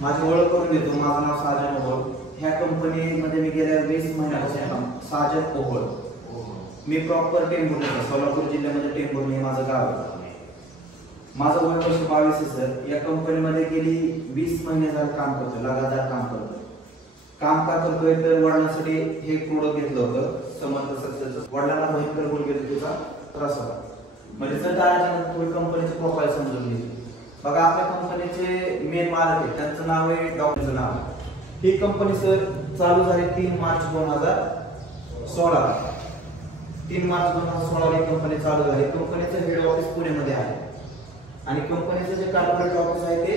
माझी ओळख करून देतो। माझं नाव साजन ओहोळ। ह्या कंपनीमध्ये मी गेल्या 20 महिन्यापासून साजन ओहोळ। मी प्रॉपर टेंभुर्णी, सोलापूर जिल्ह्यामध्ये टेंभुर्णी हे माझं गाव आहे। माझं वय वर्ष 22 आहे सर। या कंपनीमध्ये गेली 20 महिने झाले काम करतोय, लगातार काम करतोय। काम का करतोय तर वडिलांसाठी हे प्रोडक्ट घेतलं होतं, समर्थ सक्सेसचं। वडिलांना भयंकर गुडघेदुखीचा त्रास होता। म्हणजे सर त्यानंतर थोडी कंपनीची प्रोफाईल समजून घेतली। बघा, आपल्या कंपनीचे मेन मालक आहेत, त्यांचं नाव आहे डॉक्टरचं नाव आहे। ही कंपनी सर चालू झाली 3 मार्च 2016। 3 मार्च 2016 ला कंपनी चालू झाली। कंपनीचं हेड ऑफिस पुण्यामध्ये आहे आणि कंपनीचं जे कॉर्पोरेट ऑफिस आहे ते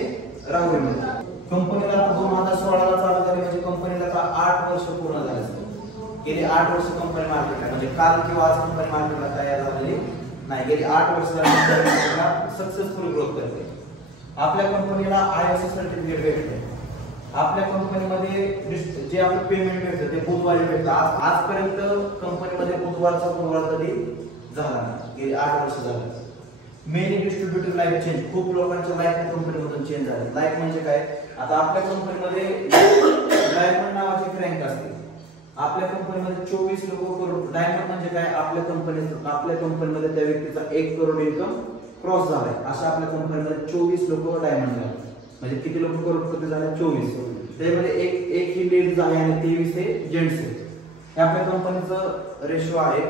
राहुरीमध्ये। कंपनीला 2016 ला चालू झाली म्हणजे कंपनीला आता 8 वर्ष पूर्ण झाले सर। गेली 8 वर्ष कंपनी मार्केटला, म्हणजे काल किंवा आज कंपनी मार्केटला तयार झालेली नाही। गेली 8 वर्ष सक्सेसफुल ग्रोथ करते। आपल्या कंपनीला ISO सर्टिफिकेट भेटते। आपल्या कंपनीमध्ये जे आपलं पेमेंट भेटतं ते बुधवारी भेटतं। आजपर्यंत कंपनीमध्ये बुधवारचा कधी झाला नाही, गेली 8 वर्ष झाली। मेनी डिस्ट्रीब्युटर लाईफ चेंज, खूप लोकांच्या लाईफ कंपनीमधून चेंज झाले। लाईफ म्हणजे काय, आता आपल्या कंपनीमध्ये डायमंड नावाची क्रँक असते। आपल्या कंपनीमध्ये 24 लोक करोड, डायमंड म्हणजे काय, आपल्या कंपनीमध्ये त्या व्यक्तीचा 1 करोड इन्कम क्रॉस झालाय, अशा आपल्या कंपनीमध्ये 24 लोक डायमंड झाले। म्हणजे किती लोक करोडपती झाले, 24। त्यामध्ये एक ही लेडीज आहे आणि 23 हे जेंट्स आहेत। हे आपल्या कंपनीचं रेशो आहे।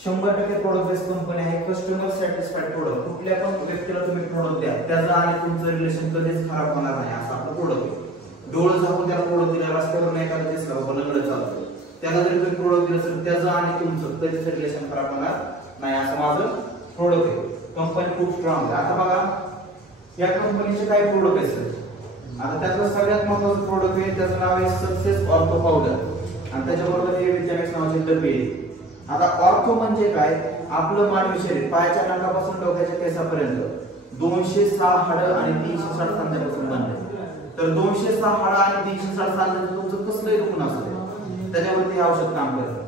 100% प्रोडक्ट बेस्ड कंपनी आहे। कस्टमर सॅटिस्फाईड प्रोडक्ट, कुठल्या पण व्यक्तीला तुम्ही प्रोडक्ट द्या, त्याचं आणि तुमचं रिलेशन कधीच खराब होणार नाही, असं आपलं प्रोडक्ट आहे। डोळे झाकून त्याला प्रोडक्ट दिला, रस्त्यावर नाही एखादा दिसला बाबा लंगडं चालतं, त्याला जरी तुम्ही प्रोडक्ट दिलं तर त्याचं आणि तुमचं कधीच रिलेशन खराब होणार नाही, असं माझं प्रोडक्ट आहे। कंपनी खूप स्ट्रॉंग आहे। आता बघा, या कंपनीचे काय प्रोडक्ट आहेत सर। आता त्यातलं सगळ्यात महत्त्वाचं प्रोडक्ट आहे, त्याचं नाव आहे सक्सेस ऑर्थो पावडर आणि त्याच्याबरोबर हे विटॅमिक्स नावाचे डबे आहे। आता ऑर्थो म्हणजे काय, आपलं मानवी शरीर पायाच्या नखापासून डोक्याच्या केसापर्यंत 206 हाडं आणि 360 सांध्यापासून बनले। तर 206 हाडं आणि 360 सांध्याचं तुमचं कसलंही दुखणं असेल त्याच्यावरती हे औषध काम करतं।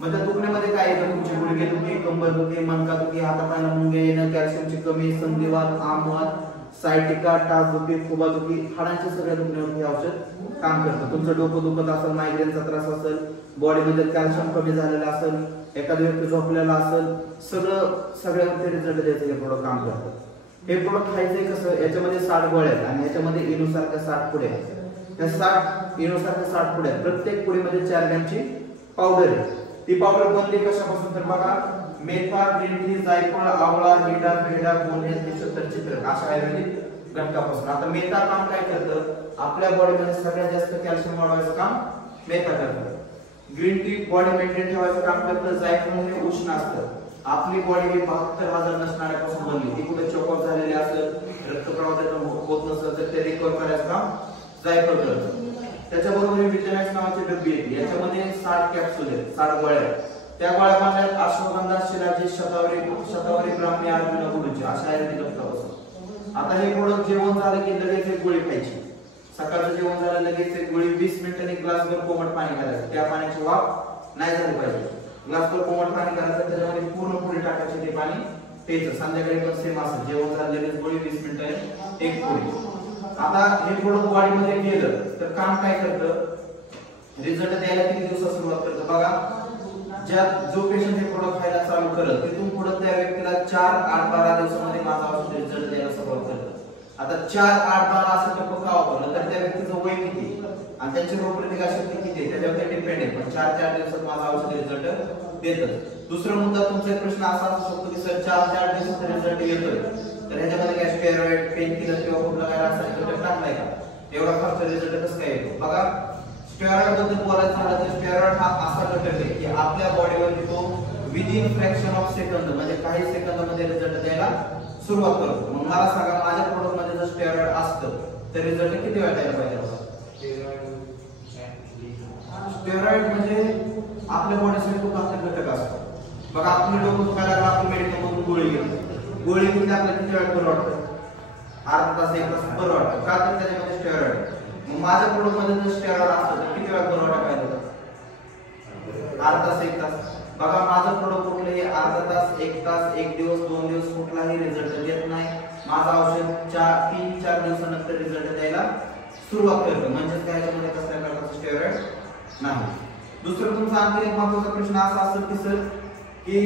मग त्या दुखण्यामध्ये काय येतं, तुमची गुडघेदुखी, कंबरदुखी, मणकादुखी, हातापायाला मुंगे येणं, कॅल्शियमची कमी, संधिवात, आमवात, सायटिका, टाचदुखी, खुबादुखी, हाडांच्या सगळ्या दुखण्यावरती औषध काम करतं। तुमचं डोकं दुखत असेल, मायग्रेनचा त्रास असेल, बॉडीमध्ये कॅल्शियम कमी झालेलं असेल, एखादा व्यक्ती झोपलेला असेल, सगळ्यावरती रिझल्ट द्यायचं हे प्रोडक्ट काम करतं। हे प्रोडक्ट खायचंय कसं, याच्यामध्ये 60 गोळ्या आहेत आणि याच्यामध्ये इनोसारख्या 60 पुड्या आहेत। त्या 60 इनोसारख्या 60 पुड्या, प्रत्येक पुडीमध्ये 4 ग्रॅमची पावडर आहे। ती पावडर बनली कशापासून तर बघा, मेथा, ग्रीन टी, जायफळ, आवळा, हिडा, भेडा, गोणे, 73 चित्रक अशा आयुर्वेदिक घटकापासून। आता मेथा काम काय करतं, आपल्या बॉडीमध्ये सगळ्यात जास्त कॅल्शियम वाढवायचं काम मेथा करतं। ग्रीन टी बॉडी मेंटेन ठेवायचं काम करतं। जायफळ हे उष्ण असतं, आपली बॉडी ही 72,000 नसणाऱ्यापासून बनली। ती कुठे चॉकअप झालेली असेल, रक्तप्रवाह होत नसेल तर ते रिकव्हर करायचं काम जायफळ करतं। त्याच्याबरोबर विटॅमिक्स नावाचे डबे आहेत, याच्यामध्ये 60 कॅप्सूल आहेत, 60 गोळ्या आहेत। त्या गोळ्या बांधल्यात अश्वगंधा, शिलाजी, शतावरी, ब्राह्मी, अर्जुन, गुरुची अशा आयुर्वेदिक घटकापासून। आता हे प्रोडक्ट जेवण झालं की लगेच एक गोळी खायची। सकाळचं जेवण झालं लगेच एक गोळी, 20 मिनिटांनी ग्लासभर कोमट पाणी घालायचं। त्या पाण्याची वाफ नाही झाली पाहिजे। ग्लासभर कोमट पाणी घालायचं, त्याच्यामध्ये पूर्ण पुडी टाकायची, ते पाणी प्यायचं। संध्याकाळी पण सेम असं, जेवण झालं लगेच गोळी, 20 मिनिटांनी एक गोळी। आता हे प्रोडक्ट बॉडीमध्ये गेलं तर काम काय करतं, रिझल्ट द्यायला किती दिवसात सुरुवात करतं बघा। जो पेशंट हे प्रोडक्ट खायला चालू करत तिथून पुढे त्या व्यक्तीला 4, 8, 12 दिवसामध्ये माझा औषध रिझल्ट द्यायला सुरुवात करतं। आता 4, 8, 12 असं टप्पा का वापरलं तर त्या व्यक्तीचं वय किती आणि त्यांची रोगप्रतिकार शक्ती किती आहे त्याच्यावर ते डिपेंड आहे। पण 4 दिवसात माझा औषध रिझल्ट देतं। दुसरा मुद्दा, तुमचा प्रश्न असा असू शकतो की सर 4 दिवसात रिझल्ट येतोय तर ह्याच्यामध्ये काय स्टेरॉइड, पेन किलर किंवा कुठला काय रासायनिक घटक टाकलाय का, एवढा खर्च रिझल्ट कसं काय येतो बघा। स्टेरॉइड बद्दल बोलायचं झालं तर स्टेरॉइड हा असा घटक आहे की आपल्या बॉडीवर तो विदिन फ्रॅक्शन ऑफ सेकंद, म्हणजे काही सेकंदामध्ये रिझल्ट द्यायला सुरुवात करतो। मग मला सांगा, माझ्या प्रोडक्ट मध्ये जर स्टेरॉइड असतं तर रिझल्ट किती वेळ द्यायला पाहिजे बघा। स्टेरॉइड म्हणजे आपल्या बॉडीसाठी खूप घातक घटक असतो बघा। आपलं डोकं दुखायला लागलं, आपण मेडिकल मधून गोळी घेतो, गोळी घेऊन आपल्याला किती वेळ बरं वाटतं, अर्धा तास, 1 तास बरं वाटतं का, तर त्याच्यामध्ये स्टेरॉइड आहे। मग माझ्या प्रोडक्ट मध्ये जर स्टेरॉइड असतं तर किती वेळ बरं वाटायला पाहिजे, अर्धा तास, 1 तास। बघा, माझं प्रोडक्ट कुठलंही अर्धा तास, 1 तास, 1 दिवस, 2 दिवस कुठलाही रिझल्ट देत नाही। माझं औषध 3-4 दिवसानंतर रिझल्ट द्यायला सुरुवात करतो, म्हणजेच काय याच्यामध्ये कसल्या प्रकारचं स्टेरॉइड नाही. दुसरं तुमचा आणखी एक महत्त्वाचा प्रश्न असा असेल की सर की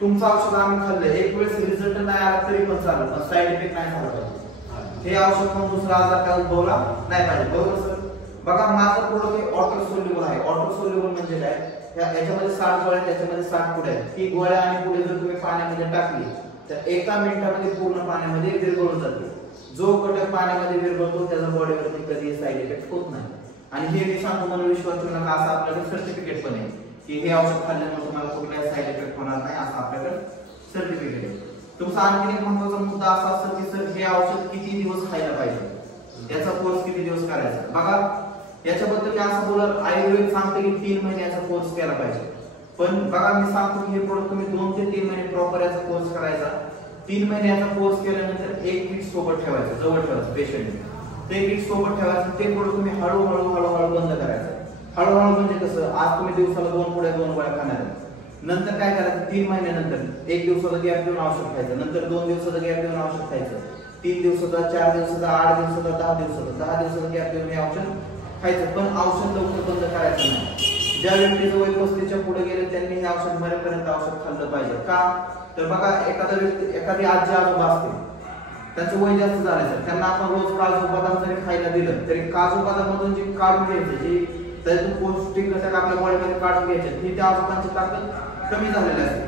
तुमचं औषध आम्ही खाल्लं, एक वेळेस रिझल्ट नाही आला तरी पण चालेल, पण साईड इफेक्ट नाही झाला पाहिजे, हे औषध खाऊन दुसरा आजार काय उद्भवला नाही पाहिजे, बरोबर सर. बघा माझं प्रोडक्ट हे ऑटो सोल्युबल आहे. ऑटो सोल्युबल म्हणजे काय, याच्यामध्ये 60 गोळ्या त्याच्यामध्ये 60 पुढे आहेत. ही गोळ्या आणि पुढे जर तुम्ही पाण्यामध्ये टाकली तर एका मिनिटामध्ये पूर्ण पाण्यामध्ये विरघळून जाते. जो घटक पाण्यामध्ये विरघळतो त्याचा बॉडीवरती कधी साईड इफेक्ट होत नाही. आणि हे मी सांगतो मला विश्वास ठेवू नका, असं आपल्याकडे सर्टिफिकेट पण आहे की हे औषध खाल्ल्यामुळे तुम्हाला कुठलाही साईड इफेक्ट होणार नाही, असं आपल्याकडे सर्टिफिकेट आहे. तुमचा आणखी एक महत्त्वाचा मुद्दा असा असेल की सर हे औषध किती दिवस खायला पाहिजे, याचा कोर्स किती दिवस करायचा. बघा याच्याबद्दल मी असं बोलत, आयुर्वेद सांगते की 3 महिन्याचा कोर्स केला पाहिजे, पण बघा मी सांगतो की हे प्रोडक्ट तुम्ही 2 ते 3 महिने प्रॉपर याचा कोर्स करायचा. 3 महिन्याचा कोर्स केल्यानंतर 1 वीक सोबत ठेवायचं, जवळ ठेवायचं पेशंट, ते वीक सोबत ठेवायचं. ते प्रोडक्ट तुम्ही हळूहळू बंद करायचं. हळूहळू म्हणजे कसं, आज तुम्ही दिवसाला 2 पुढे 2 गोळ्या खाणार, नंतर काय करायचं, 3 महिन्यानंतर 1 दिवसाचा गॅप देऊन औषध खायचं, नंतर 2 दिवसाचा गॅप देऊन औषध खायचं, 3 दिवसाचा, 4 दिवसाचा, 8 दिवसाचा, 10 दिवसाचा गॅप देऊन हे औषध खायचं. पण औषध लवकर बंद करायचं नाही. ज्या व्यक्तीचं वय 35च्या पुढे गेले त्यांनी हे औषध मरेपर्यंत औषध खाल्लं पाहिजे. का तर बघा एखादी आजी आजोबा असते, त्यांचं वय जास्त झालं, त्यांना आपण रोज काजू बदाम जरी खायला दिलं तरी काजू बदाम मधून जे काढून घ्यायचे, जे त्यातून पौष्टिक घटक आपल्या बॉडीमध्ये काढून घ्यायचे, ही त्या औषधांची ताकद कमी झालेली असते.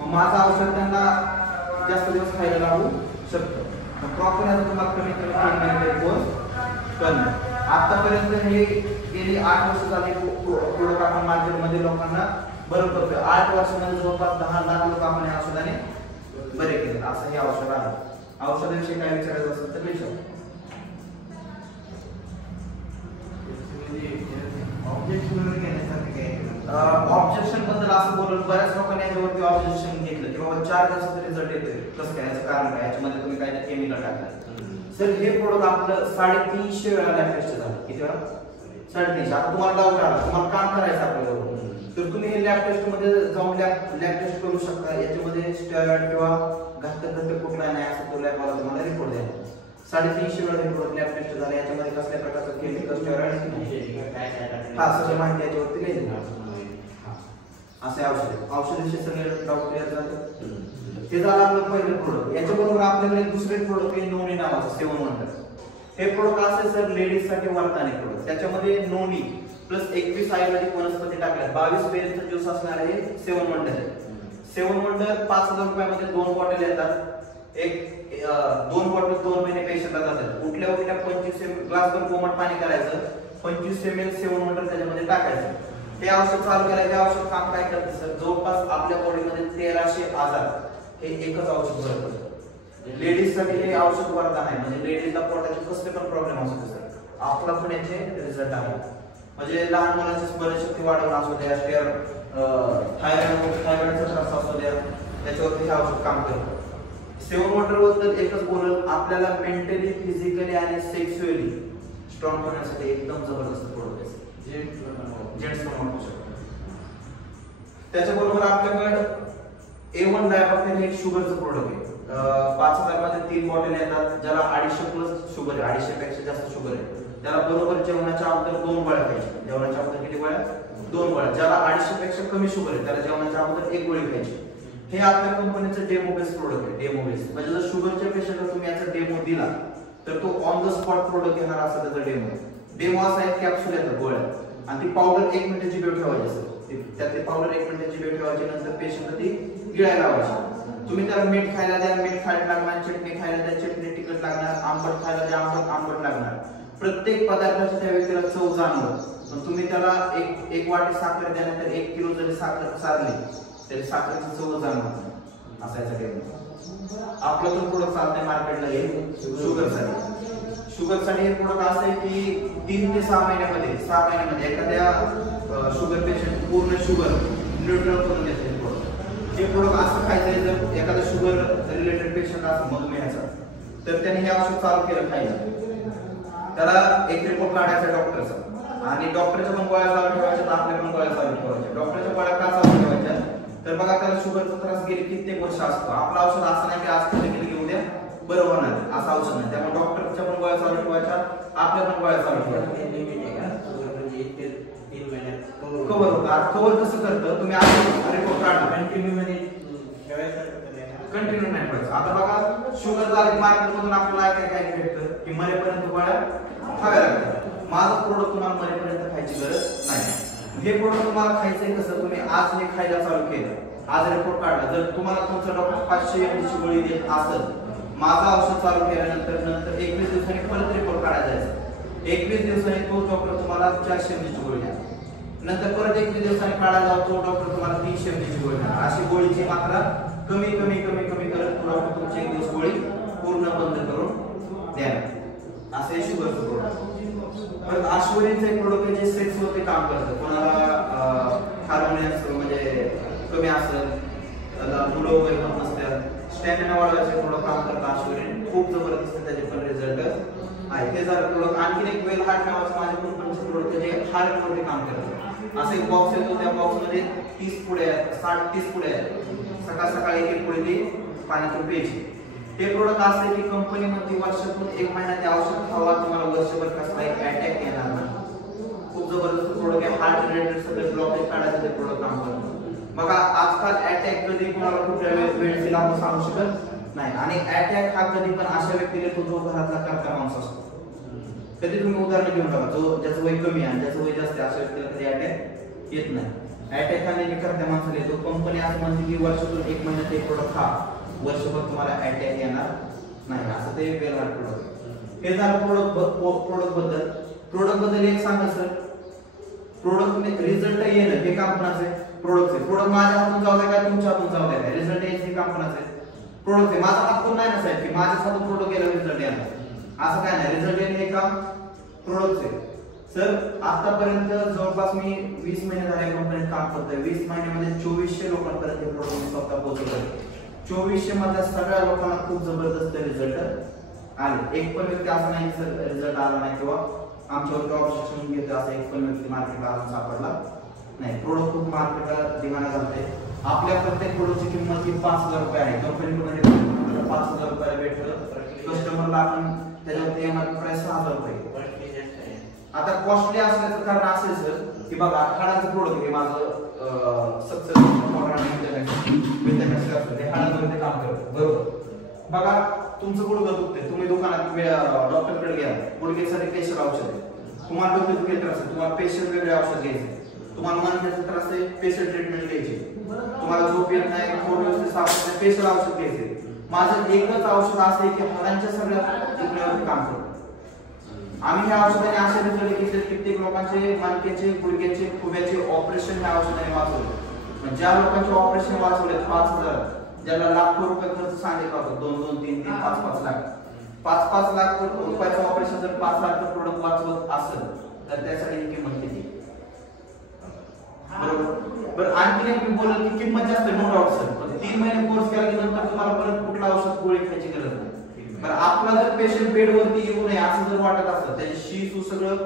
मग माझं औषध त्यांना जास्त दिवस खायला लागू शकतं. प्रॉपर याचा तुम्हाला कमीत कमी 3 महिने कोर्स करणं. आतापर्यंत हे गेली 8 वर्ष झाली प्रोडक्ट आपण मार्केटमध्ये लोकांना बरं करतोय. 8 वर्षामध्ये जवळपास 10 लाख लोक आपण या औषधाने बरे केले. असं हे औषध आहे. औषधाविषयी काय विचारायचं असेल तर विचार. ऑब्जेक्शन बद्दल असं बोलून बऱ्याच लोकांनी याच्यावरती ऑब्जेक्शन घेतलं की बाबा 4 दिवसात रिझल्ट येतोय, कसं काय, याचं कारण काय, याच्यामध्ये तुम्ही काय केमिकल टाकलं. सर हे प्रोडक्ट आपलं 350 वेळा लॅब टेस्ट झालं. किती वेळा? 350. आता तुम्हाला डाऊट आला, तुम्हाला काम करायचं आपल्याला, तर तुम्ही हे लॅब टेस्ट मध्ये जाऊन लॅब टेस्ट करू शकता. याच्यामध्ये स्टेरॉइड किंवा घटक कुठला नाही असं तो लॅबवाला तुम्हाला रिपोर्ट द्या. 350 वेळा हे प्रोडक्ट लॅब टेस्ट झालं. याच्यामध्ये कसल्या प्रकारचं केमिकल, स्टेरॉइड, हा सगळं माहिती याच्यावरती लिहिली. असे औषधाचे सगळे डाऊट क्लिअर झाले. हे झालं आपलं पहिलं प्रोडक्ट. याच्याबरोबर आपल्याकडे दुसरे प्रोडक्ट आहे नोनी नावाचं 7 वंडर. हे प्रोडक्ट असे सर लेडीज साठी वरदानी प्रोडक्ट. त्याच्यामध्ये नोनी प्लस 21 आयुर्वेदिक वनस्पती टाकल्या. 22 बेरीचा ज्यूस असणार आहे. 7 वंडर आहे. 7 वंडर 5000 रुपयामध्ये 2 बॉटल येतात. एक 2 बॉटल 2 महिने पेशंटला जातात. उठल्या 25 ग्लासभर कोमट पाणी करायचं, 25 ml 7 वंडर त्याच्यामध्ये टाकायचं. हे औषध चालू केलं. हे औषध काम काय करते सर, जवळपास आपल्या बॉडीमध्ये 1300 आजार हे एकच औषध बरं पडतं. लेडीज साठी हे औषध वरदान आहे. म्हणजे लेडीजला पोटाचे कसले पण प्रॉब्लेम असू सर, आपला पण याचे रिझल्ट आहे. म्हणजे लहान मुलांची स्मरणशक्ती वाढवणं असू द्या, थायरॉइडचा त्रास असू द्या, त्याच्यावरती हे औषध काम करतं. 7 वंडर बद्दल एकच बोलल, आपल्याला मेंटली, फिजिकली आणि सेक्शुअली स्ट्रॉंग करण्यासाठी एकदम जबरदस्त प्रोडक्ट आहे. जेंट्स पण वापरू शकतो. त्याच्याबरोबर आपल्याकडे A1 डायबॉक्सिन हे शुगरचं प्रोडक्ट आहे. 5000 मध्ये 3 बॉटल येतात. ज्याला 250 प्लस शुगर आहे, 250 पेक्षा जास्त शुगर आहे, त्याला बरोबर जेवणाच्या अगोदर 2 गोळ्या खायच्या. जेवणाच्या अगोदर किती गोळ्या? 2 गोळ्या. ज्याला 250 पेक्षा कमी शुगर आहे त्याला जेवणाच्या अगोदर 1 गोळी खायची. हे आपल्या कंपनीचं डेमो बेस प्रोडक्ट आहे. डेमो बेस म्हणजे जर शुगरच्या पेशंटला तुम्ही याचा डेमो दिला तर तो ऑन द स्पॉट प्रोडक्ट घेणार, असा त्याचा डेमो आहे. डेमो असा एक कॅप्सूल येतात गोळ्या, आणि ती पावडर 1 मिनिटाची बेव ठेवायची असते. त्यातली पावडर 1 मिनिटाची बेव ठेवायची, नंतर पेशंटला ती गिळायला लावायची. तुम्ही त्याला मीठ खायला द्या, मीठ खायला लागणार, चटणी खायला द्या, चटणी तिखट लागणार, आंबट खायला द्या, आंबट लागणार. प्रत्येक पदार्थाची त्या व्यक्तीला चव जाणवत. पण तुम्ही त्याला एक वाटी साखर द्यानंतर 1 किलो जरी साखर चालली तरी साखरेची चव जाणवत असायचं डेमो. आपलं तर प्रोडक्ट चालतंय मार्केटला हे शुगरसाठी. शुगरसाठी हे प्रोडक्ट असं आहे की 3 ते 6 महिन्यामध्ये एखाद्या शुगर पेशंट पूर्ण शुगर न्यूट्रल करून देते. हे प्रोडक्ट असं खायचं जर एखादा शुगर रिलेटेड पेशंट असेल मधुमेहाचा, तर त्याने हे औषध चालू केलं खायला, त्याला एक रिपोर्ट काढायचा डॉक्टरचा, आणि डॉक्टरच्या पण गोळ्या चालू ठेवायच्या, आपल्या पण गोळ्या चालू ठेवायच्या. डॉक्टरच्या गोळ्या का चालू ठेवायच्या तर बघा त्याला शुगरचा त्रास गेली कित्येक वर्ष असतो. आपलं औषध असं नाही की आज केलं की उद्या बरं होणार, असं औषध नाही. त्यामुळे डॉक्टरच्या पण गोळ्या चालू ठेवायच्या, आपल्या पण गोळ्या चालू करा कव्हर होतं. आता कव्हर कसं करतं तुम्ही आज रिपोर्ट काढला कंटिन्यू नाही ठेवायचं. आता बघा शुगर झाली मार्केट मधून आपल्याला काय भेटतं की मरेपर्यंत गोळ्या खाव्या लागतात. माझं प्रोडक्ट तुम्हाला मरेपर्यंत खायची गरज नाही. हे प्रोडक्ट तुम्हाला खायचंय कसं तुम्ही आज हे खायला चालू केलं आज रिपोर्ट काढला जर तुम्हाला तुमचा डॉक्टर 500 mg ची गोळी देत असेल माझं औषध चालू केल्यानंतर 21 दिवसांनी परत रिपोर्ट काढायला जायचं. 21 दिवसांनी तो डॉक्टर तुम्हाला 400 mg ची गोळी द्या. नंतर परत 21 दिवसांनी काढायला जाऊ तो डॉक्टर तुम्हाला 300 mg ची गोळी द्या. अशी गोळीची मात्रा कमी कमी कमी कमी करत डॉक्टर तुमची एक दिवस गोळी पूर्ण बंद करून द्या. असे शुगरचं प्रोडक्ट. परत आश्वरीचं एक प्रोडक्ट जे सेक्स वरती काम करतं. कोणाला हार्मोन्स म्हणजे कमी असेल मुलं वगैरे पण नसतात स्टॅमिना वाढवायचे प्रोडक्ट काम करतं आश्वरी. खूप जबरदस्त त्याचे पण रिझल्ट आहे. ते जर प्रोडक्ट आणखी एक वेल हार्ट नावाचं माझे कंपनीचे प्रोडक्ट जे हार्टवरती काम करतं. असं एक बॉक्स येतो त्या बॉक्समध्ये 30 पुढे आहेत 60-30 पुढे आहेत. सकाळ सकाळी एक पुढे ती पाण्यातून प्यायची. ते प्रोडक्ट असं की कंपनीमध्ये वर्षातून 1 महिना ते औषध खावा तुम्हाला वर्षभर कसला एक अटॅक येणार नाही. खूप जबरदस्त प्रोडक्ट आहे. हार्ट रिलेटेड सगळे ब्लॉकेज काढायचं ते प्रोडक्ट काम करतं. बघा आजकाल अटॅक कधी कोणाला कुठल्या वेळेस आपण सांगू शकत नाही. आणि अटॅक हा कधी पण अशा व्यक्तीला तो जो घरातला करता माणूस असतो. कधी तुम्ही उदाहरण घेऊन टाका जो ज्याचं वय कमी आहे ज्याचं वय जास्त अशा व्यक्तीला कधी अटॅक येत नाही. अटॅक हा नेहमी करता माणसाला येतो. कंपनी असं म्हणते की वर्षातून 1 महिना ते प्रोडक्ट खा वर्षभर तुम्हाला अटॅक येणार नाही. असं ते वेल हार्ट प्रोडक्ट. हे झालं प्रोडक्ट बद्दल एक सांगा सर. प्रोडक्ट रिझल्ट येणं हे काम कोणाचं आहे? प्रोडक्ट आहे. प्रोडक्ट माझ्या हातून जाऊ द्या का तुमच्या हातून जाऊ द्या रिझल्ट यायचं हे काम कोणाचं आहे? प्रोडक्ट आहे. माझा हातून नाही ना साहेब की माझ्या हातून प्रोडक्ट गेला रिझल्ट येणार असं काय नाही. रिझल्ट येणं हे काम प्रोडक्ट आहे. सर आतापर्यंत जवळपास मी 20 महिने झाले कंपनीत काम करतोय. 20 महिन्यामध्ये 2400 लोकांपर्यंत हे प्रोडक्ट स्वतः पोहोचवतोय. 2400 मधल्या सगळ्या लोकांना खूप जबरदस्त रिझल्ट आले. एक पण व्यक्ती असा नाही सर रिझल्ट आला नाही किंवा आमच्यावर ऑब्जेक्शन घेतो असं एक पण व्यक्ती मार्केटला अजून सापडला नाही. प्रोडक्ट खूप मार्केटला डिमांड करते. आपल्या प्रत्येक प्रोडक्टची किंमत ही 5000 रुपये आहे. कंपनीकडून 5000 रुपयाला भेटलं कस्टमरला आपण त्याच्यावरती एमआरपी प्राइस 6000 रुपये. आता कॉस्टली असल्याचं कारण असेल सर की बघा हाडाचं प्रोडक्ट हे माझं सक्सेस हाडामध्ये काम करतं बरोबर. बघा तुमचं गुडघं दुखते तुम्ही दुकानात डॉक्टरकडे घ्या गुडघेसाठी स्पेशल औषध आहे. तुम्हाला डोके दुखेल त्रास आहे तुम्हाला स्पेशल वेगळे औषध घ्यायचे. तुम्हाला मनक्याचा त्रास आहे स्पेशल ट्रीटमेंट घ्यायची. तुम्हाला झोप येत नाही पोट व्यवस्थित साफ नाही स्पेशल औषध घ्यायचे. माझं एकच औषध असं आहे की हाडांच्या सगळ्या दुखण्यावरती काम करतं. आम्ही ह्या औषधाने असे रिझल्ट घेतले कित्येक लोकांचे मणक्याचे गुडघ्याचे खुब्याचे ऑपरेशन ह्या औषधाने वाचवले. ज्या लोकांचे ऑपरेशन वाचवले 5000 ज्याला लाखो रुपये खर्च सांगितला होता 2-2, 3-3, 5-5 लाख 5-5 लाख रुपयाचं ऑपरेशन जर 5 लाख प्रोडक्ट वाचवत असेल तर त्यासाठी किंमत किती बरोबर. बरं आणखी एक मी बोललो की किंमत जास्त नो डाऊट सर पण 3 महिने कोर्स केला की नंतर तुम्हाला परत कुठला औषध गोळी खायची गरज नाही. बरं आपला जर पेशंट बेडवरती येऊ नये असं जर वाटत असेल त्याची शी सगळं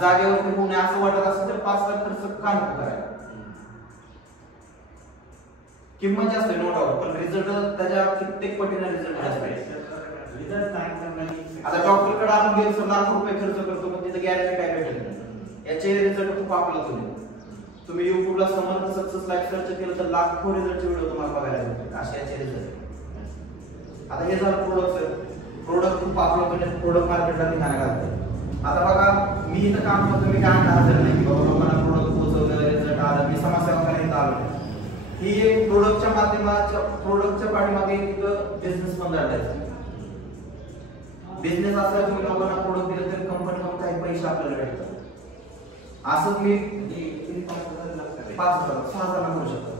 जागेवरती होऊ नये असं वाटत असेल तर 5 लाख खर्च का नको करायला. किंमत जास्त नो डाऊट पण रिझल्ट त्याच्या कित्येक पटीने रिझल्ट जास्त आहे. आता डॉक्टरकडे आपण गेलो तर लाख रुपये खर्च करतो पण तिथे गॅरंटी काय भेटेल याचे रिझल्ट खूप आपला तुम्ही युट्यूबला समर्थ सक्सेस लाईफ सर्च केलं तर लाखो रिझल्टचे व्हिडिओ तुम्हाला बघायला भेटतील असे याचे रिझल्ट. आता हे झालं प्रोडक्ट खूप आपलं प्रोडक्ट मार्केटला निघायला लागतं. आता बघा मी इथं काम करतो मी काय हजर नाही की बाबा लोकांना प्रोडक्ट पोहोचवलं रिझल्ट आला मी समाजसेवा करायला आलो. ही एक प्रोडक्टच्या पाठीमागे एक बिझनेस पण जायचं. बिझनेस असला तुम्ही लोकांना प्रोडक्ट दिले तर कंपनीकडून काही पैसे आपल्याला भेटतात. असंच मी 5,000 6,000 करू शकतो.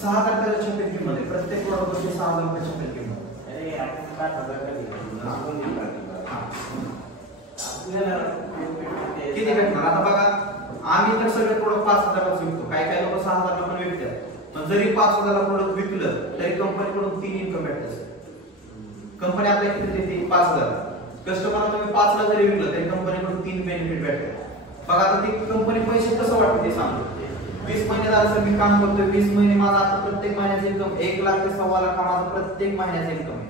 6,000 रुपयाच्या किंमत प्रत्येक प्रोडक्टची 6,000 रुपयाची किंमत. किती भेटणार आता बघा आम्ही तर सगळे प्रोडक्ट 5,000 ला विकतो. काही काही लोक 6,000 ला पण विकतात. पण जरी 5,000 ला प्रोडक्ट विकलं तरी कंपनीकडून 3 इन्कम भेटतात. कंपनी आपल्याला किती देते 5,000. कस्टमरला तुम्ही 5 ला जरी विकलं तरी कंपनीकडून 3 बेनिफिट भेटतात. बघा आता ती कंपनी पैसे कसं वाटतं ते सांगतो. 20 महिने झालं सर मी काम करतोय 20 महिने माझा आता प्रत्येक महिन्याचा इन्कम 1 लाख ते 1.25 लाख माझा प्रत्येक महिन्याचा इन्कम आहे.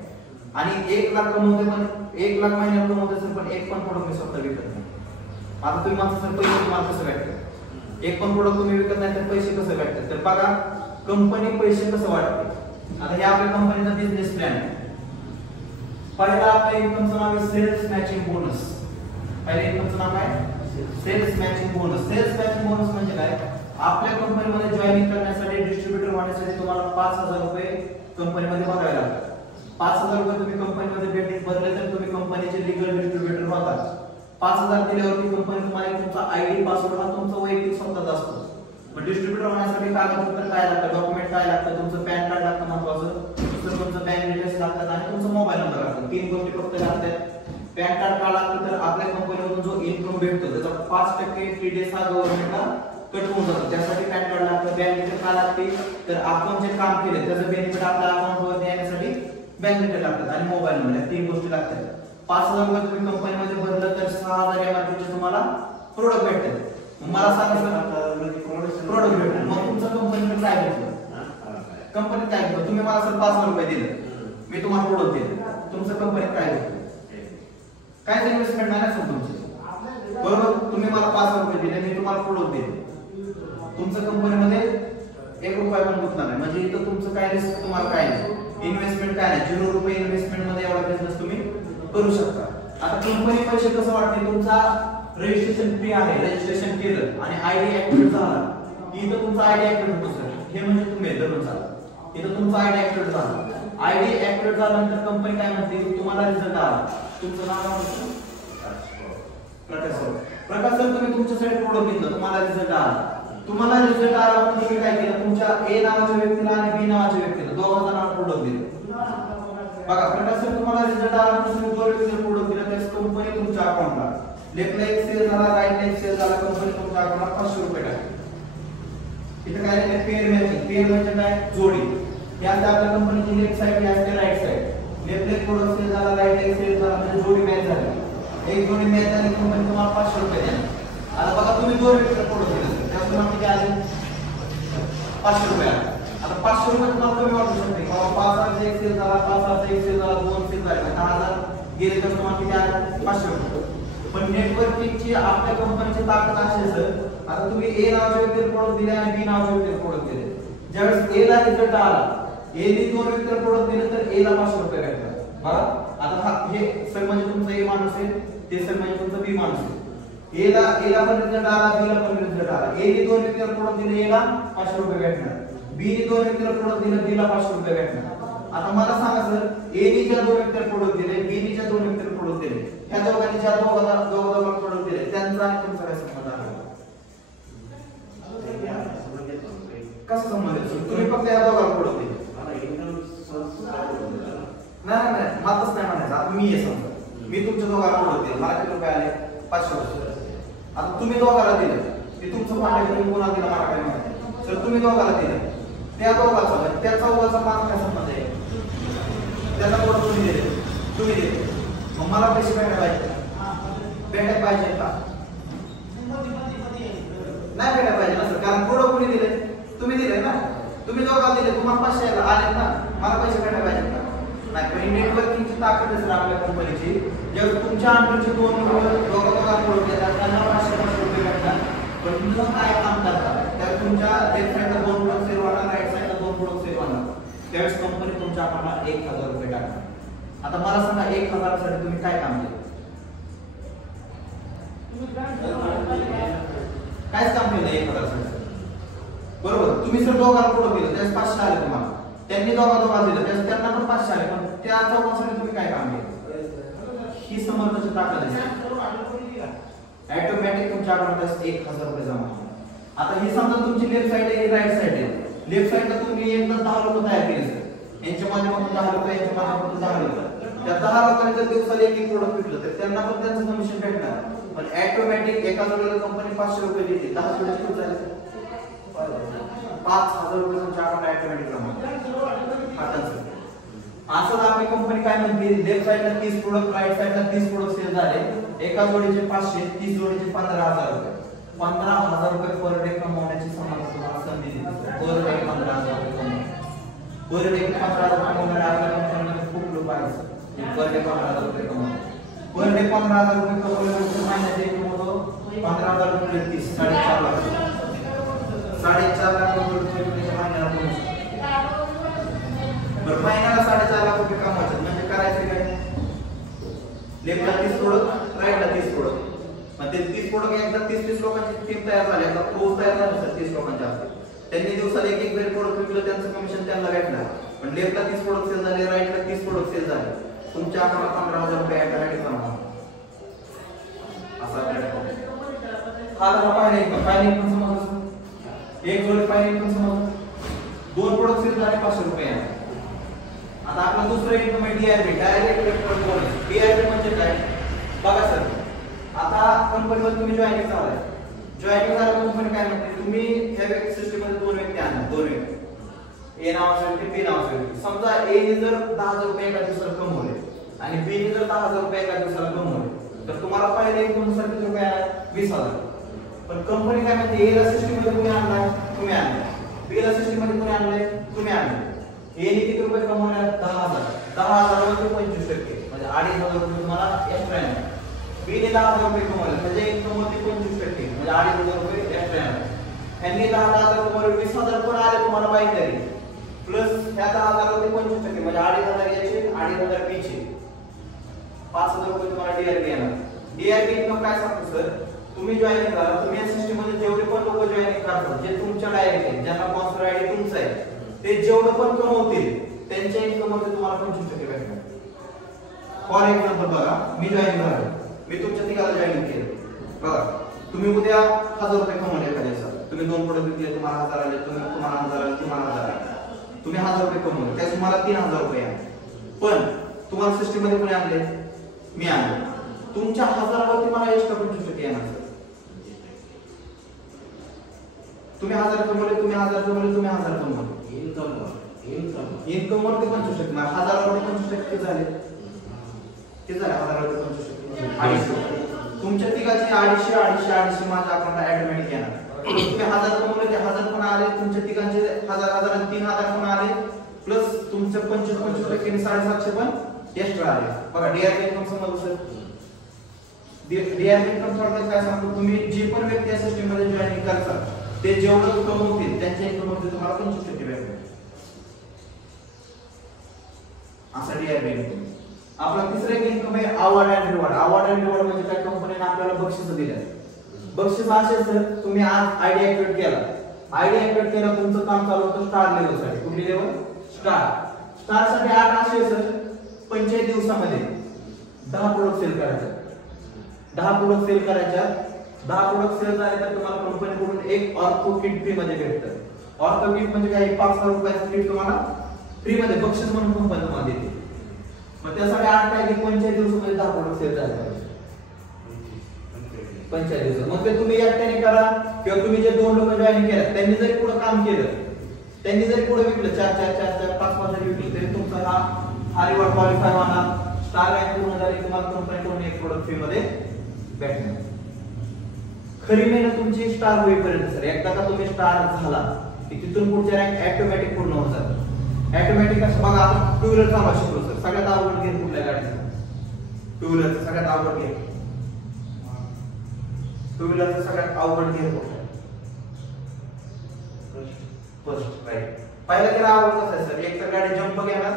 आणि 1 लाख कमवते पण 1 लाख महिन्यात कमवते सर, पण एक पण प्रोडक्ट मी स्वतः विकत नाही. आता तुम्ही म्हणता सर पैसे तुम्हाला कसं भेटतात, एक पण प्रोडक्ट तुम्ही विकत नाही तर पैसे कसं भेटतात? तर बघा कंपनी पैसे कसं वाटते. आता हे आपल्या कंपनीचा बिझनेस प्लॅन आहे. पहिला आपल्या इन्कमचं नाव आहे सेल्स मॅचिंग बोनस. पहिल्या इन्कमचं नाव आहे sales matching bonus. Sales matching bonus म्हणजे काय? आपल्या कंपनीमध्ये जॉईनिंग करण्यासाठी, डिस्ट्रीब्युटर होण्यासाठी तुम्हाला 5,000 रुपये कंपनीमध्ये भरावे लागतात. 5,000 रुपये तुम्ही कंपनीमध्ये भरले तर तुम्ही कंपनीचे लीगल डिस्ट्रीब्युटर होतात. 5,000 दिल्यावरती कंपनी तुम्हाला तुमचा आयडी पासवर्ड हा तुमचा वैयक्तिक स्वतःचा असतो. मग डिस्ट्रीब्युटर होण्यासाठी कागदपत्र काय लागतं, डॉक्युमेंट काय लागतं? तुमचं पॅन कार्ड लागतं महत्वाचं, दुसरं तुमचं बँक डिटेल्स लागतात आणि तुमचा मोबाईल नंबर लागतो. 3 गोष्टी फक्त लागतात. पॅन कार्ड का लागतं? तर आपल्या कंपनीमधून जो इन्कम भेटतो त्याचा 5% TDS हा गव्हर्नमेंटला कट होऊन जातो. त्यासाठी पॅन कार्ड लागतं. बँक डिटेल का लागते? तर आपण जे काम केले त्याचं बेनिफिट आपल्या अकाउंटवर देण्यासाठी बँक डिटेल लागतात आणि मोबाईल नंबर. या 3 गोष्टी लागतात. 5,000 रुपये तुम्ही कंपनीमध्ये भरलं तर 6,000 MRP तुम्हाला प्रोडक्ट भेटतात. मला सांगा प्रोडक्ट भेटतात. मग तुमचं कंपनीने काय घेतलं? कंपनीत काय घेतलं? तुम्ही मला सर 5,000 रुपये दिले, मी तुम्हाला प्रोडक्ट दिले, तुमचं कंपनीत काय घेतलं? काय इन्व्हेस्टमेंट नाही ना तुमची, बरोबर? तुम्ही मला 5,000 रुपये दिले, मी तुम्हाला प्रोडक्ट दिले, तुमचं कंपनीमध्ये 1 रुपया पण गुंतणार नाही. म्हणजे इथं तुमचं काय रिस्क, तुम्हाला काय नाही, इन्व्हेस्टमेंट काय नाही. 0 रुपये इन्व्हेस्टमेंट मध्ये एवढा बिझनेस तुम्ही करू शकता. आता कंपनी पैसे कसं वाटते? तुमचा रजिस्ट्रेशन फी आहे, रजिस्ट्रेशन केलं आणि आयडी ऍक्टिव्हेट झाला की इथं तुमचा आयडी ऍक्टिव्हेट होतो सर. हे म्हणजे तुम्ही धरून चाला, इथं तुमचा आयडी ऍक्टिव्हेट झाला. आयडी ऍक्टिव्हेट झाल्यानंतर कंपनी काय म्हणते? तुम्हाला रिझल्ट आला, तुमचं नाव काय होतं? प्रकाश सर. प्रकाश सर तुम्ही तुमच्यासाठी प्रोडक्ट घेतलं, तुम्हाला रिझल्ट आला. तुम्हाला रिझल्ट आला म्हणून तुम्ही काय केलं? तुमच्या ए नावाच्या व्यक्तीला आणि बी नावाच्या व्यक्तीला दोघांना नाव प्रोडक्ट दिले. बघा प्रकाश सर तुम्हाला रिझल्ट आला म्हणून तुम्ही जो व्यक्तीला प्रोडक्ट दिला त्याच कंपनी तुमच्या अकाउंटला लेफ्टला एक सेल झाला, राईटला एक सेल झाला, कंपनी तुमच्या अकाउंटला 500 रुपये टाकले. इथे काय आहे? Pair matching. पेअर म्हणजे काय? जोडी. यात आपल्या कंपनीची लेफ्ट साइड असते, राईट साइड. लेफ्टला एक प्रोडक्ट सेल झाला, राईटला एक सेल झाला, म्हणजे जोडी मॅच झाली. एक जोडी मॅच झाली, कंपनी तुम्हाला 500 रुपये देणार. आता बघा तुम्ही दोन व्यक्तीला प्रोडक्ट दिले, त्यामुळे आम्ही काय आले 500 रुपये आले. आता 500 रुपये तुम्हाला कमी वाटू शकते. 5,000 एक सेल झाला, 5,000 एक सेल झाला, 2 सेल झाले, 10,000 गेले तर तुम्हाला किती आले? 500 रुपये. पण नेटवर्किंगची आपल्या कंपनीची ताकद अशी सर, आता तुम्ही ए नावाच्या व्यक्तीला प्रोडक्ट दिले आणि बी नावाच्या व्यक्तीला प्रोडक्ट दिले. ज्यावेळेस ए ला रिझल्ट आला, ए ने 2 व्यक्तीला प्रोडक्ट दिले तर ए ला 500 रुपये भेटतात. बघा आता हा हे सर म्हणजे तुमचा ए माणूस आहे, ते सर म्हणजे तुमचा बी माणूस आहे. ए ला पण रिझल्ट आला, बी ला पण रिझल्ट आला. ए ने 2 व्यक्तीला प्रोडक्ट दिले, ए ला 500 रुपये भेटणार. बी ने 2 व्यक्तीला प्रोडक्ट दिले, बी ला 500 रुपये भेटणार. आता मला सांगा सर, ए ने ज्या 2 व्यक्तीला प्रोडक्ट दिले, बी ने ज्या 2 व्यक्तीला प्रोडक्ट दिले, ह्या दोघांनी ज्या दोघांना प्रोडक्ट दिले त्यांचा आणि तुमचा काय संबंध आहे? कसं संबंध आहे? तुम्ही फक्त या दोघांना प्रोडक्ट दिले. नाही मातच नाही म्हणायचं. आता मी हे समजा, मी तुमच्या दोघांना प्रोडक्ट दिले, मला किती रुपये आले? 500 रुपये. आता तुम्ही दोघांना दिले, मी तुमचं कॉन्टॅक्ट तुम्ही कोणाला दिला मला काय माहिती. सर तुम्ही दोघांना दिले, त्या दोघांचा त्या चौघाचा माझा काय संबंध आहे? त्याचा प्रोडक्ट तुम्ही दिले, मग मला पैसे भेटायला पाहिजे का? नाही भेटायला पाहिजे ना सर, कारण प्रोडक्ट कोणी दिले? तुम्ही दिले ना. तुम्ही दोघांना दिले, तुम्हाला 500 आले ना, मला पैसे भेटायला पाहिजे का? नाही. पण नेटवर्किंगची ताकद आहे आपल्या कंपनीची. जर तुमच्या अंडरचे 2 दोघांना प्रोडक्ट देतात, त्यांना 500 रुपये भेटतात. पण तुमचं काय काम करतात तर तुमच्या लेफ्ट साइडला 2 प्रोडक्ट सेल होणार, राईट साइडला 2 प्रोडक्ट सेल होणार. त्यावेळेस कंपनी तुमच्या अकाउंटला 1,000 रुपये टाकणार. आता मला सांगा 1,000 साठी तुम्ही काय काम केलं? कायच काम केलं 1,000 साठी? बरोबर. तुम्ही सर दोघांना प्रोडक्ट दिलं, त्यास 500 आले तुम्हाला. त्यांनी दोघांना दिलं, त्यास त्यांना पण 500 आले. पण त्या चौघांसाठी तुम्ही काय काम केलं? ही समर्थाची ताकद आहे. ऑटोमॅटिक तुमच्या अकाउंटला 1,000 रुपये जमा होणार. आता ही समजा तुमची लेफ्ट साइड आहे, राईट साइड आहे. लेफ्ट साइडला तुम्ही एकदा 10 लोक तयार केले सर, यांच्या माध्यमातून 10 लोक, यांच्या माध्यमातून 10 लोक. त्या 10 लोकांनी जर दिवसाला एक प्रोडक्ट विकलं तर त्यांना पण त्यांचं कमिशन भेटणार. पण ऑटोमॅटिक एका जोडीला कंपनी 500 रुपये देते. 10 जोडी किती झाले? 5,000 रुपये तुमच्या अकाउंटला ऑटोमॅटिक जमा होतात. असं आपली कंपनी काय म्हणते, लेफ्ट साइडला 30 प्रोडक्ट, राईट साइडला 30 प्रोडक्ट सेल झाले, एका जोडीचे 500, 30 जोडीचे 15,000 रुपये. 15,000 रुपये पर डे कमवण्याची तुम्हाला संधी देते. पर डे 15,000 रुपये कमवणे, पर डे 15,000 कमवणारे आपल्या कंपनीमध्ये खूप लोक आहेत. पर डे 15,000 रुपये कमवतो. पर डे 15,000 रुपये कमवल्यानंतर महिन्याचे इन्कम होतो 15,000 रुपये 30 4.5 लाख. 4.5 लाख रुपये महिन्याला कमवू शकतो. बरं महिन्याला 4.5 लाख रुपये कमवायचे म्हणजे करायचे काय? लेफ्टला 30 प्रोडक्ट, राईटला 30 प्रोडक्ट. मग ते 30 प्रोडक्ट एकदा 30 लोकांची टीम तयार झाली, आता प्रोज तयार झाले सर 30 लोकांचे असते. त्यांनी दिवसाला एक जरी प्रोडक्ट विकलं त्यांचं कमिशन त्यांना भेटणार. पण लेफ्टला 30 प्रोडक्ट सेल झाले, राईटला 30 प्रोडक्ट सेल झाले, तुमच्या अकाउंटला 15,000 रुपये ऑटोमॅटिक जमा. असा प्लॅटफॉर्म हा जरा पाहिजे पण समजलं. एक जोडी पाहिजे पण समजलं. 2 प्रोडक्ट सेल झाले 500 रुपये. आता आपला दुसरा इन्कम आहे DRB, direct electronic bonus. DRB म्हणजे काय बघा सर, आता कंपनीमध्ये तुम्ही जॉईनिंग झालाय, जॉईनिंग झाल्यावर कंपनी काय म्हणते, तुम्ही ह्या सिस्टम मध्ये 2 व्यक्ती आणा, 2 व्यक्ती ए नावाचा व्यक्ती, बी नावाचा व्यक्ती. समजा ए ने जर 10,000 रुपये एका दिवसाला कमवले आणि बी ने जर 10,000 रुपये एका दिवसाला कमवले, तर तुम्हाला पहिले इन्कम साठी किती रुपये आहे? 20,000. पण कंपनी काय म्हणते, ए ला सिस्टम मध्ये तुम्ही आणलाय, तुम्ही आणलाय, बी ला सिस्टम मध्ये तुम्ही आणलाय, तुम्ही आणलाय. ए ने किती रुपये कमवले? 10,000. 10,000 मध्ये 25% म्हणजे 2,500 रुपये तुम्हाला एक्स्ट्रा येणार. बी ने 10,000 रुपये कमवले म्हणजे इन्कम मध्ये 25% म्हणजे 2,500 रुपये एक्स्ट्रा येणार. यांनी 10,000 कमवले, 20,000 पण आले तुम्हाला माहिती आहे, प्लस ह्या 10,000 मध्ये 25% म्हणजे 2,500 याचे, 2,500 बीचे, 5,000 रुपये तुम्हाला DRB येणार. DRB इन्कम काय सांगतो सर, तुम्ही जॉईनिंग झाला, तुम्ही या सिस्टम मध्ये जेवढे पण लोक जॉईनिंग करतात, जे तुमच्या डायरेक्ट आहेत, ज्यांना स्पॉन्सर आयडी तुमचा आहे, ते जेवढं पण कमवतील त्यांच्या इन्कम मध्ये तुम्हाला 25% भेटणार. फॉर एक्झाम्पल बघा, मी जॉईन झालो, मी तुमच्या तिघाला जॉईन केलं. बघा तुम्ही उद्या 1,000 रुपये कमवले एका दिवसात, तुम्ही 2 प्रोडक्ट विकले, तुम्हाला 1,000 आले, तुम्हाला 1,000 आले, तुम्हाला 1,000 आले, तुम्ही 1,000 रुपये कमवले, त्यास तुम्हाला 3,000 रुपये आले. पण तुम्हाला सिस्टम मध्ये कोणी आणले? मी आणले. तुमच्या 1,000 वरती मला एक्स्ट्रा 25% येणार. तुम्ही 1,000 कमवले, तुम्ही 1,000 कमवले, तुम्ही 1,000 कमवले, इन्कम वरती 25%, 1,000 वरती 25% झाले, ते झाले 1,000 वरती 25%, 250. तुमच्या तिघाची 250 माझ्या अकाउंटला ऑटोमॅटिक येणार. तुम्ही 1,000 कमवले, ते 1,000 पण आले, तुमच्या तिघांचे 1,000 आणि 3,000 पण आले, प्लस तुमचे 25% 750 पण एक्स्ट्रा आले. बघा DRB इन्कम समजलं सर. DRB इन्कम थोडक्यात काय सांगतो, तुम्ही जे पण व्यक्ती या सिस्टम मध्ये जॉईनिंग करतात ते जेवढं कमवतील त्यांच्या इन्कम मध्ये तुम्हाला 25% भेटणार. असा DRB इन्कम. आपला तिसरा एक इन्कम आहे award and reward. Award and reward म्हणजे काय, कंपनीने आपल्याला बक्षीस दिले. बक्षीस असे सर, तुम्ही आज आयडी ऍक्टिव्हेट केला, आयडी ऍक्टिव्हेट केला, तुमचं काम चालू होतं स्टार लेवल साठी. कुठली लेवल? स्टार साठी 8 असे सर, 45 दिवसामध्ये 10 प्रोडक्ट सेल करायचे. 10 प्रोडक्ट सेल करायच्या. 10 प्रोडक्ट सेल झाले तर तुम्हाला कंपनीकडून एक ऑर्थो किट फ्री मध्ये भेटतं. ऑर्थो किट म्हणजे काय, 5,000 रुपयाचं किट तुम्हाला फ्री मध्ये बक्षीस म्हणून कंपनी तुम्हाला देते. मग त्यासाठी 8 पैकी 45 दिवसामध्ये 10 प्रोडक्ट सेल झाले पाहिजे. 45 दिवस. मग ते तुम्ही एकट्याने करा किंवा तुम्ही जे 2 लोक जॉईन केले त्यांनी जरी पुढे काम केलं, त्यांनी जरी पुढे विकलं 4 5 जरी विकलं, तरी तुमचा हा रिवॉर्ड क्वालिफाय होणार. स्टार रँक पूर्ण झाली, तुम्हाला कंपनीकडून एक प्रोडक्ट फ्री मध्ये भेटणार. खरी मेहनत तुमची स्टार होईपर्यंत सर. एकदा का तुम्ही स्टार झाला की तिथून पुढच्या रँक ऑटोमॅटिक पूर्ण होत जातात. ऑटोमॅटिक असं बघा, आपण टू व्हीलर चालवा शिकलो सर, सगळ्यात अवघड गेअर कुठल्या गाडीचा? टू व्हीलरचा सगळ्यात अवघड गेअर. टू व्हीलरचा सगळ्यात अवघड गेअर कुठला? First, right. पहिला गेअर अवघड कसा आहे सर, एक तर गाडी जंप घेणार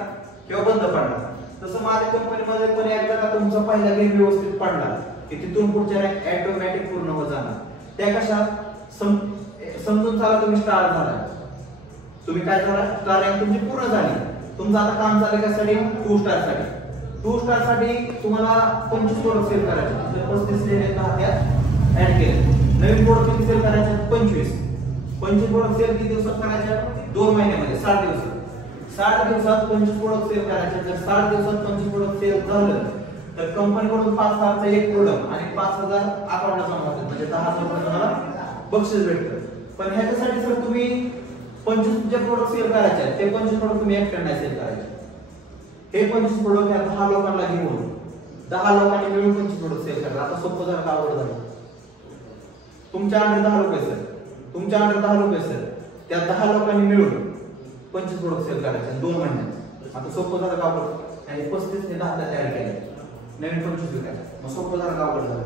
किंवा बंद पडणार. तसं माझ्या कंपनीमध्ये पण एकदा का तुमचा पहिला गेअर व्यवस्थित पडला की तिथून पुढच्या रँक ऑटोमॅटिक पूर्ण होत जाणार. त्या कशा समजून चला, तुम्ही स्टार झाला, तुम्ही काय झाला, स्टार रँक तुमची पूर्ण झाली. तुमचं आता काम चालू कशासाठी? 2 स्टार साठी. 2 स्टार साठी तुम्हाला 25 प्रोडक्ट सेल करायचे. 35 ने 10 त्यात ऍड केले. नवीन प्रोडक्ट किती सेल करायचे? 25 प्रोडक्ट सेल किती दिवसात करायचे? 2 महिन्यामध्ये, 60 दिवसात. 60 दिवसात 25 प्रोडक्ट सेल करायचे. जर 60 दिवसात 25 प्रोडक्ट सेल झालं तर कंपनीकडून 5,000चा एक प्रोडक्ट आणि 5,000 अकाउंटला जमा होतात, म्हणजे 10,000 रुपये तुम्हाला बक्षीस भेटतं. पण ह्याच्यासाठी सर तुम्ही 25 जे प्रोडक्ट सेल करायचे ते 25 प्रोडक्ट तुम्ही एकट्याने नाही सेल करायचे. हे 25 प्रोडक्ट या 10 लोकांना घेऊन 10 लोकांनी मिळून 25 प्रोडक्ट सेल करा. आता सोपं झालं का अवघड झालं? तुमच्या अंडर 10 लोक आहेत सर, तुमच्या अंडर 10 लोक आहेत सर, त्या 10 लोकांनी मिळून 25 प्रोडक्ट सेल करायचे 2 महिन्यात. आता सोपं झालं का अवघड? आणि 35 ने 10 तयार केले, नवीन 25 विकायचे. मग सोपं झालं, अवघड झालं.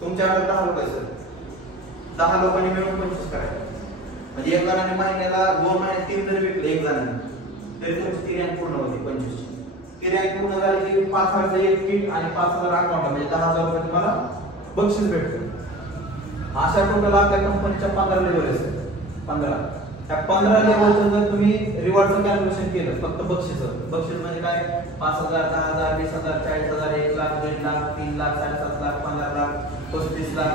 तुमच्याकडे 10 लोक आहेत सर, 10 लोकांनी मिळून 25 करायचं. म्हणजे एक जणांनी महिन्याला 2 महिने 3 जरी विकले एक जणांनी, तरी तुमची ती रँक पूर्ण होती 25. ती रँक पूर्ण झाली की 5,000चं एक किट आणि 5,000 अकाउंट, म्हणजे 10,000 रुपये तुम्हाला बक्षीस भेटते. अशा टोटल आपल्या कंपनीच्या 15 लेवल आहेत. 15 त्या 15 लेवलचं जर तुम्ही रिवॉर्डचं कॅल्क्युलेशन केलं, फक्त बक्षीस म्हणजे काय, 5,000, 10,000, 20,000, 40,000, 1 लाख, 2 लाख, 3 लाख, 7.5 लाख, 15 लाख, 35 लाख,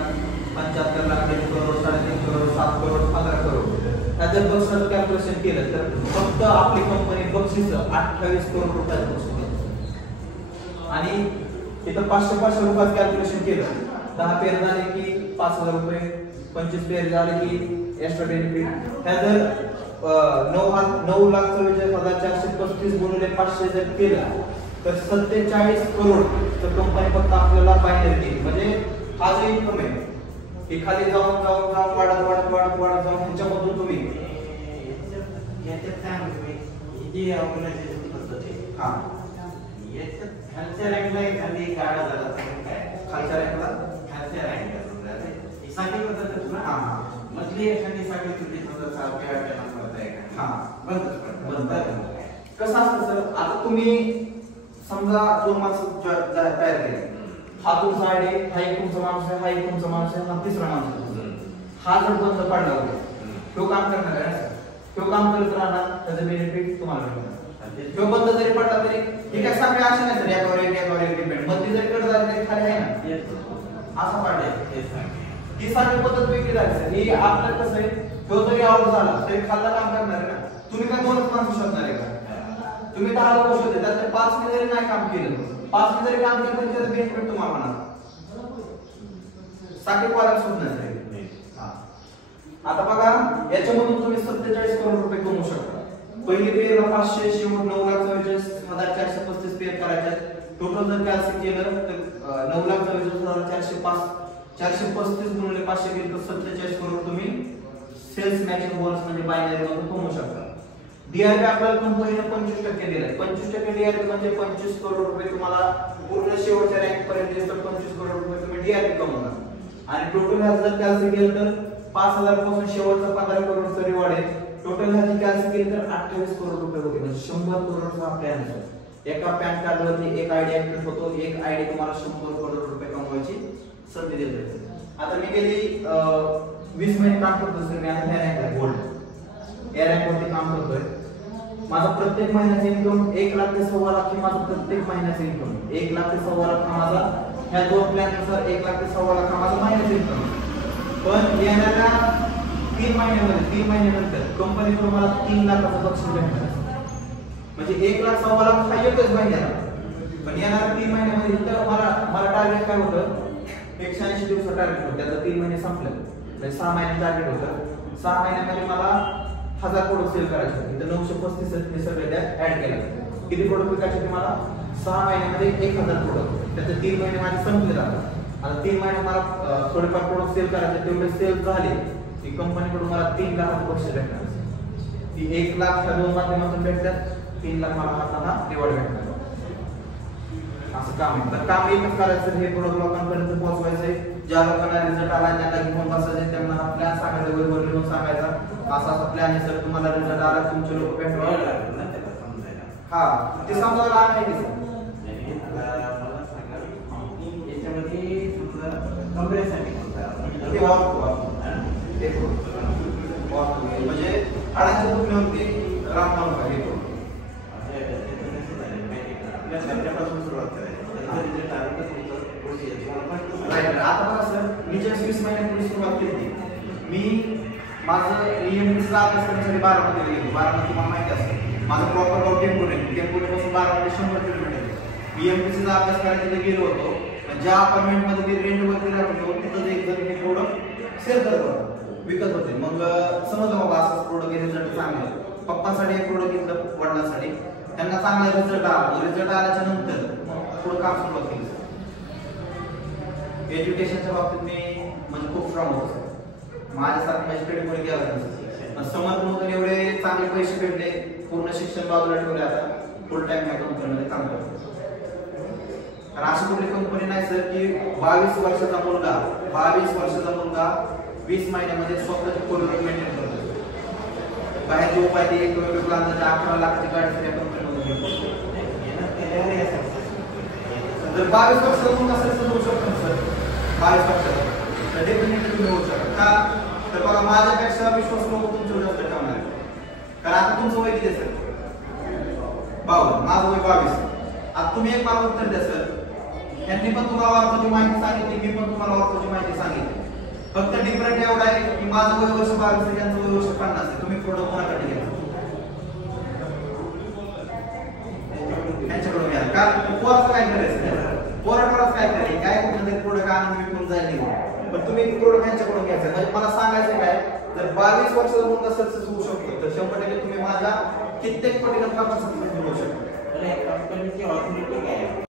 75 लाख, 3 करोड, 3.5 करोड, 7 करोड, 15 करोड. ह्या जर बक्षिसाचं कॅल्क्युलेशन केलं तर फक्त आपली कंपनी बक्षीस 28 करोड रुपयाचं बक्षीस देते. आणि इथं 500 रुपयाचं कॅल्क्युलेशन केलं, 10 पेअर झाले की 5,000 रुपये, 25 पेअर झाले की एक्स्ट्रा बेनिफिट. ह्या जर 9,44,435 गुणिले 500 जर केलं तर 47 करोड तर कंपनी फक्त आपल्याला बाहेर देईल. म्हणजे हा जो इन्कम आहे हे खाली जाऊन वाढत जाऊन ह्याच्यामधून तुम्ही जी ऑर्गनायझेशन पद्धत आहे, हा याच्यात खालच्या रँकला एखादी गाडा झाला तर काय, खालच्या रँकला साखळी पद्धत ना, मधली एखादी साखळी तुझी समजा 7-8 नंबरचा आहे का, बंद कसं असतं सर, आता तुम्ही समजा 2 माणसं तयार केले, हा तुमचा आयडी, हा एक तुमचा माणूस आहे, हा एक तुमचा माणूस आहे, हा तिसरा माणूस आहे. हा जर बंद पडला होता तो काम करणार आहे, तो काम करत राहणार, त्याचं बेनिफिट तुम्हाला मिळणार. तो बंद जरी पडला तरी हे काय साखळी अशी नाही सर, यावर एक डिपेंड, मधली जरी कट झाली तरी खाली आहे ना, असं पाडलंय. ही साखळी पद्धत वेगळी झाली सर. ही आपलं कसं आहे, तो जरी आउट झाला तरी खाल्ला काम करणार आहे ना. तुम्ही काय 2च माणसं शोधणार आहे का? तुम्ही 10 लोक शोधले, त्यात 5 ने जरी नाही काम केलं, 5 ने जरी काम केलं तरी त्याचं बेनिफिट तुम्हाला होणार. साखळी कोणाला शोधणार आहे. आता बघा, याच्यामधून तुम्ही 47 करोड रुपये कमवू शकता. पहिली पेअरला 500, शेवट 9,44,435 पेअर करायच्या. टोटल जर कॅल्सी केलं तर 9,44,405 435 गुणिले 500 केलं तर 47 करोड तुम्ही सेल्स मॅचिंग बोनस म्हणजे बायनरी मधून कमवू शकता. डीआरपी आपल्याला कंपनीने 25% दिलाय. 25% डीआरपी म्हणजे 25 करोड रुपये तुम्हाला पूर्ण शेवटच्या रँक पर्यंत 25 करोड रुपये तुम्ही डीआरपी कमवणार. आणि टोटल ह्याच जर कॅल्सी केलं तर 5,000 पासून शेवटचा 15 करोडचं रिवॉर्ड आहे. टोटल ह्याची कॅल्सी केली तर 28 करोड रुपये होते, म्हणजे 100 करोडचा प्लॅन आहे. एका पॅन कार्डवरती एक आयडी ऍक्टिव्ह होतो, एक आयडी तुम्हाला 100 करोड रुपये कमवायची संधी देते. आता मी गेली 20 महिने काम करतो सर, मी आता ह्या रँकला गोल्ड या रँकवरती काम करतोय. माझा प्रत्येक महिन्याचा इन्कम 1 लाख ते 1.25 लाख हे माझं प्रत्येक महिन्याचं इन्कम. 1 लाख ते 1.25 लाख हा माझा, ह्या 2 प्लॅननुसार 1 लाख ते 1.25 लाख हा माझा महिन्याचा इन्कम. पण येणाऱ्या 3 महिन्यानंतर कंपनीकडून मला 3 लाखाचं बक्षीस भेटणार. म्हणजे 1 लाख 1.25 लाख हा एकच महिन्याला. पण येणाऱ्या 3 महिन्यामध्ये इथं मला टार्गेट काय होतं, 180 दिवसाचं टार्गेट होतं. त्याचं 3 महिने संपले, म्हणजे 6 महिन्याचं टार्गेट होतं. 6 महिन्यामध्ये मला 1000 प्रोडक्ट सेल करायचे होते. इथं 935 मी सगळे त्यात ऍड केलं. किती प्रोडक्ट विकायचे होते मला? 6 महिन्यामध्ये 1000 प्रोडक्ट. त्याचे 3 महिने माझे संपले जातात. आता 3 महिने मला थोडेफार प्रोडक्ट सेल करायचे, तेवढे सेल झाले की कंपनीकडून मला 3 लाख बक्षीस भेटणार. ती 1 लाख ह्या 2 माध्यमातून भेटतात, 3 लाख मला आता रिवॉर्ड भेटणार. असं काम आहे. तर काम एकच करायचं, हे प्रोडक्ट लोकांपर्यंत पोहोचवायचंय. ज्या लोकांना रिझल्ट आला त्यांना घेऊन बसायचं, त्यांना हा प्लॅन सांगायचा, वर लिहून सांगायचा, असा प्लॅन आहे सर, तुम्हाला रिझल्ट आला, तुमचे लोक भेटणार. हा, ते समजायला आहे की सर. म्हणजे हाडाच्या दुखण्यावरती रामबाण पाहिजे सुरुवात करायची. आता बघा सर, मी 20 महिन्यापूर्वी सुरुवात केली. मी माझं ईएमपीचा अभ्यास करण्यासाठी बारामतीला गेलो. बारामती तुम्हाला माहिती असेल, माझं प्रॉपर गाव टेम्पोपासून बारामती 100 किलोमीटर. ईएमपीचा अभ्यास करायला तिथे गेलो होतो. ज्या अपार्टमेंटमध्ये मी रेंटवरती राहत होतो तिथं एक जण हे प्रोडक्ट सेल करत होता, विकत होते. मग समजलं बाबा असं प्रोडक्ट रिझल्ट चांगला. पप्पांसाठी एक प्रोडक्ट घेतलं, वडिलांसाठी. त्यांना चांगला रिझल्ट आला. रिझल्ट आल्याच्या नंतर मग थोडं काम सुरुवात केली. एज्युकेशनच्या बाबतीत मी म्हणजे खूप स्ट्रॉंग होतो. माझ्यासारखं माझी स्टडी पुढे गेला. समर्थमधून एवढे चांगले पैसे भेटले, पूर्ण शिक्षण बाजूला ठेवले. आता फुल टाइम या कंपनीमध्ये काम करतो. कारण अशी कुठली कंपनी नाही सर की 22 वर्षाचा मुलगा 20 महिन्यामध्ये स्वतःची पोर्टफोलिओ मेंटेन करतो. बाहेर जो उपाय ते टोयोटा अंदाजे 11 लाखाची गाडी त्या कंपनीमध्ये घेतो. जर 22 वर्षाचा मुलगा असेल तर होऊ शकतो सर. 22 वर्षाचा तर डेफिनेटली तुम्ही होऊ शकता. का तर बघा माझ्यापेक्षा विश्वास लोक तुमच्यावर जास्त ठेवणार. कारण आता तुमचं वय किती सर? 52. माझं वय 22. आता तुम्ही एक मला उत्तर द्या सर. यांनी पण तुम्हाला वार्ताची माहिती सांगितली, मी पण तुम्हाला वार्ताची माहिती सांगितली. फक्त डिफरंट एवढा आहे की माझं वय वर्ष 22 आहे, त्यांचं वय वर्ष 50 आहे. तुम्ही प्रोडक्ट कोणाकडे घ्या? त्यांच्याकडून घ्या. कारण पोराचं काय करायचं? पोराकडूनच काय करायचं? काय कुठलं तरी प्रोडक्ट आणून विकून जाईल नाही. पण तुम्ही प्रोडक्ट यांच्याकडून घ्यायचं. म्हणजे मला सांगायचं काय, जर 22 वर्षाचा मुलगा सक्सेस होऊ शकतो तर 100% तुम्ही माझ्या कित्येक पटीने 50% होऊ शकता. कंपनीची ऑथॉरिटी काय आहे?